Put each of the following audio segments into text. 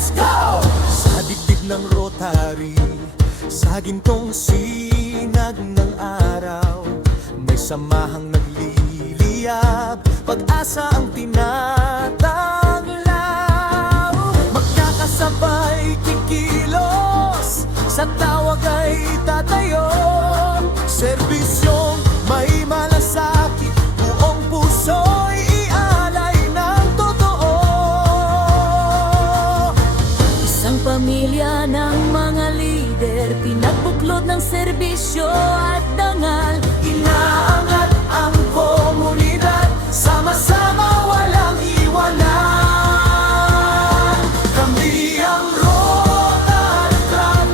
let's go! Sa dibdib ng Rotary, sa gintong sinag ng araw, may samahang nagliliyab, pag-asa ang tinatanglaw. Magkakasabay kikilos, sa tawag ay tatayo. Serbisyong may malasakit, buong puso'y ialay ng totoo. Isang pamilya ng mga lider, pinagbuklod ng serbisyo at dangal. Inaangat ang komunidad, sama-sama walang iwanan. Kami ang Rotary Club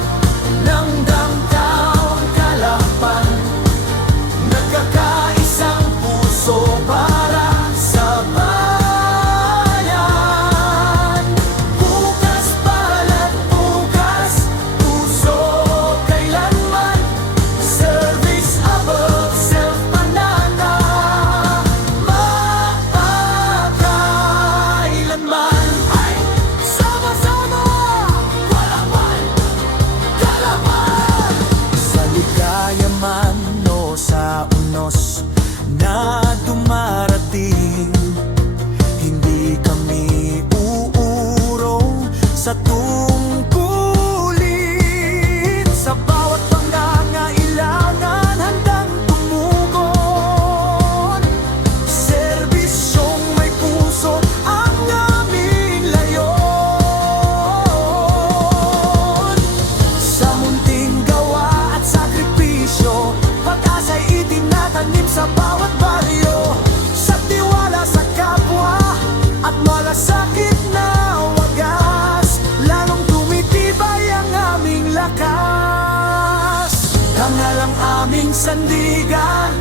ng Downtown Calapan, nagkakaisang puso para sa bayan. Bukas pala't bukas, puso kailanman, service above self, manana makakailanman. Ay, sama-sama, Calapan, Calapan. Sa ligaya man o sa unos na dumarating, hindi kami uurong sa tungkulin. Sa bawat pangangailangan handang tumugon. Serbisyong may puso ang aming layon. Sa munting gawa at sakripisyo, pag-asa'y itinatanim sa bawat baryo. Sa tiwala sa kapwa at malasakit na wagas, lalong tumitibay ang aming lakas. Dangal ang aming sandigan,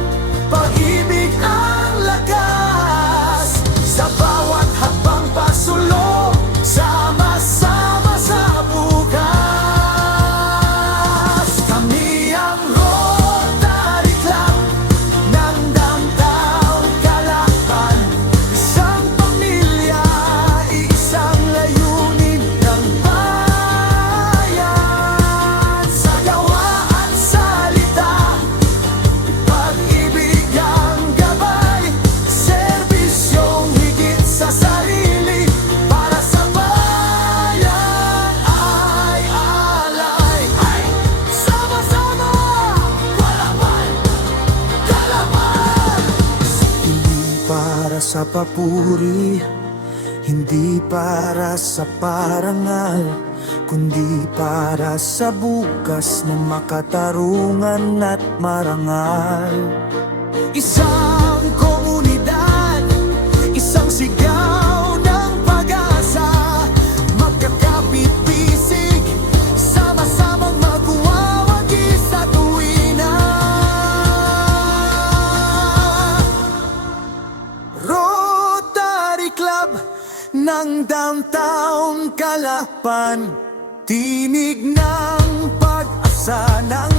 pag-ibig ang lakas. Sa bawat hakbang pasulong, sama-sama sa bukas. Kami ang Rotary Club ng Downtown Calapan, isang pamilya, isang layunin ng bayan. Sa gawaan, salita, pag-ibig ang gabay, serbisyong higit sa sarili, para sa bayan ay alay. Ay, sama-sama, Calapan, Calapan. Hindi para sa papuri, hindi para sa parangal, kundi para sa bukas na makatarungan at marangal. Isang komunidad, isang sigaw ng pag-asa, magkakapit-bisig, sama-samang magwawagi sa tuwina. Rotary Club ng Downtown Calapan, tinig ng pag-asa ng